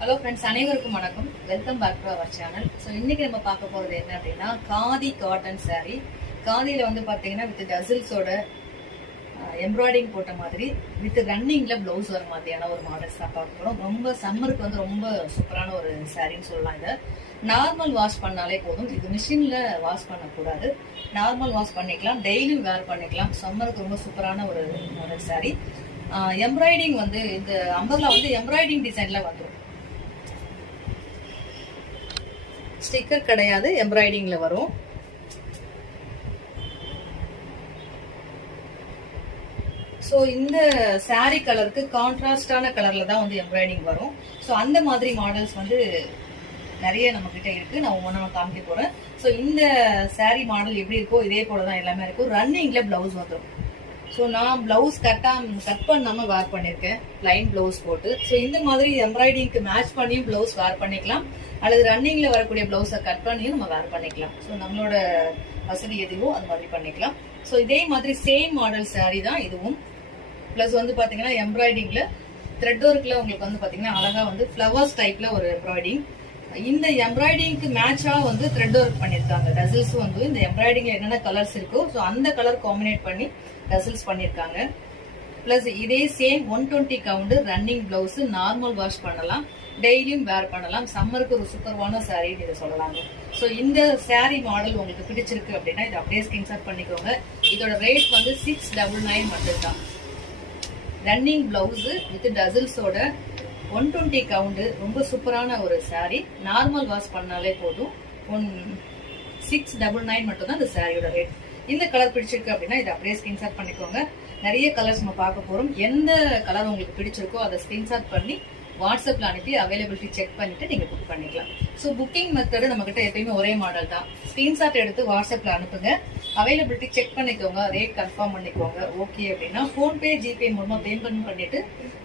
Hello friends, அனைவருக்கும் வணக்கம். Welcome back to our channel. So இன்னைக்கு நம்ம பார்க்க போகிறது என்ன அப்படின்னா, காதி காட்டன் சாரீ. காதியில் வந்து பார்த்தீங்கன்னா வித் டசில்ஸோட எம்ப்ராய்டிங் போட்ட மாதிரி வித் ரன்னிங்கில் ப்ளவுஸ் வர மாதிரியான ஒரு மாடல்ஸ் தான் பார்க்க போகிறோம். ரொம்ப சம்மருக்கு வந்து ரொம்ப சூப்பரான ஒரு சாரின்னு சொல்லலாம். இதை நார்மல் வாஷ் பண்ணாலே போதும். இது மிஷினில் வாஷ் பண்ணக்கூடாது. நார்மல் வாஷ் பண்ணிக்கலாம், டெய்லியும் வேர் பண்ணிக்கலாம். சம்மருக்கு ரொம்ப சூப்பரான ஒரு மாடல் சாரீ. எம்ப்ராய்டிங் வந்து இந்த அம்பர்லா வந்து எம்ப்ராய்டிங் டிசைனில் வந்துடும். ஸ்டிக்கர் கிடையாது, எம்ப்ராய்டிங்ல வரும். ஸோ இந்த சாரீ கலருக்கு கான்ட்ராஸ்டான கலர்ல தான் வந்து எம்ப்ராய்டிங் வரும். ஸோ அந்த மாதிரி மாடல்ஸ் வந்து நிறைய நம்ம கிட்ட இருக்கு. நான் ஒவ்வொன்றா காமிக்க போறேன். ஸோ இந்த சாரீ மாடல் எப்படி இருக்கோ இதே போலதான் எல்லாமே இருக்கும். ரன்னிங்ல பிளவுஸ் வந்துடும். ஸோ நான் பிளவுஸ் கட் பண்ணாம வேர் பண்ணிருக்கேன், லைன் பிளவுஸ் போட்டு. ஸோ இந்த மாதிரி எம்ப்ராய்டிங்க்கு மேட்ச் பண்ணியும் பிளவுஸ் வேர் பண்ணிக்கலாம், அல்லது ரன்னிங்ல வரக்கூடிய பிளவுஸை கட் பண்ணியும் நம்ம வேர் பண்ணிக்கலாம். ஸோ நம்மளோட வசதி எதுவோ அது மாதிரி பண்ணிக்கலாம். ஸோ இதே மாதிரி சேம் மாடல் சாரீ தான் இதுவும். பிளஸ் வந்து பாத்தீங்கன்னா எம்ப்ராய்டிங்ல த்ரெட் ஒர்க்ல உங்களுக்கு வந்து பாத்தீங்கன்னா அழகா வந்து ஃபிளவர்ஸ் டைப்ல ஒரு எம்ப்ராய்டிங். இந்த எம்ப்ராய்டிங்க்கு மேட்சா வந்து த்ரெட் ஒர்க் பண்ணிருக்காங்க. டசில்ஸ் வந்து இந்த எம்ப்ராய்டிங்ல என்னென்ன கலர்ஸ் இருக்கோ ஸோ அந்த கலர் காம்பினேட் பண்ணி டசில்ஸ் பண்ணிருக்காங்க. பிளஸ் இதே same 120 count running blouse, normal wash பண்ணலாம், டெய்லியும் வேர் பண்ணலாம். சம்மருக்கு ஒரு சூப்பர்வான சாரீ நீங்க சொல்லலாம். ஸோ இந்த சாரீ மாடல் உங்களுக்கு பிடிச்சிருக்கு அப்படின்னா இதை அப்படியே ஸ்கிரீன்ஷாட் பண்ணிக்கோங்க. இதோட ரேட் வந்து 699 மட்டும் தான். ரன்னிங் பிளவுஸ் வித் டசில்ஸோட 120 கவுண்ட், ரொம்ப சூப்பரான ஒரு சாரீ. நார்மல் வாஷ் பண்ணாலே போதும். 699 மட்டும் தான் இந்த சாரியோட ரேட். இந்த கலர் பிடிச்சிருக்கு அப்படின்னா இதை அப்படியே ஸ்கிரீன்ஷாட் பண்ணிக்கோங்க. நிறைய கலர்ஸ் நம்ம பார்க்க போறோம். எந்த கலர் உங்களுக்கு பிடிச்சிருக்கோ அதை ஸ்கிரீன்ஷாட் பண்ணி வாட்ஸ்அப்ல அனுப்பி அவைலபிலிட்டி செக் பண்ணிட்டு நீங்க புக் பண்ணிக்கலாம். ஸோ புக்கிங் மெத்தட் நம்ம கிட்ட எப்பயுமே ஒரே மாடல் தான். ஸ்கிரீன்ஷாட் எடுத்து வாட்ஸ்அப்ல அனுப்புங்க, அவைலபிலிட்டி செக் பண்ணிக்கோங்க, ரேட் கன்ஃபார்ம் பண்ணிக்கோங்க. ஓகே அப்படின்னா போன்பே ஜிபே மூலமா பேமெண்ட் பண்ணிட்டு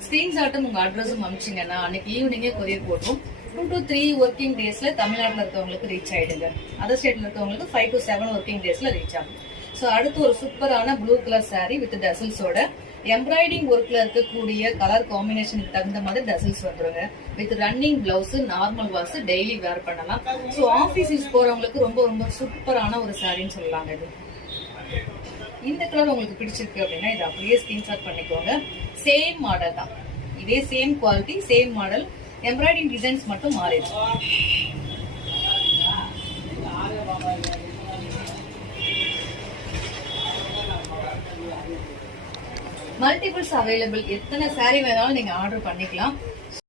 ஸ்கிரீன்ஷாட்டும் உங்க அட்ரஸும் அனுப்பிச்சிங்கன்னா அன்னைக்கு ஈவினிங்கே கொரியர் போட்டுரும். 2 to 3 ஒர்க்கிங் டேஸ்ல தமிழ்நாட்டில் இருக்கவங்களுக்கு ரீச் ஆயிடுங்க. அதர் ஸ்டேட்ல இருக்கவங்களுக்கு 5 to 7 ஒர்க்கிங் டேஸ்ல ரீச் ஆகும். ஸோ அடுத்து ஒரு சூப்பரான ப்ளூ கலர் சாரீ வித் டசில்ஸோட எம்ப்ராய்டிங் ஒர்க்ல இருக்கக்கூடிய கலர் காம்பினேஷனுக்கு தகுந்த மாதிரி டசில்ஸ் வந்துருங்க. With running blouse, normal wash, daily wear பண்ணலாம். ஸோ ஆஃபீஸ் யூஸ் போறவங்களுக்கு ரொம்ப ரொம்ப சூப்பரான ஒரு சாரின்னு சொல்லலாங்க. இது இந்த கலர் உங்களுக்கு பிடிச்சிருக்கு அப்படின்னா இதை அப்படியே ஸ்கிரீன்ஷாட் பண்ணிக்கோங்க. சேம் மாடல் தான், இதே same quality, same model, embroidering designs மட்டும் மாறிடும். Multiples available. எத்தனை சாரீ வேணாலும் நீங்க ஆர்டர் பண்ணிக்கலாம்.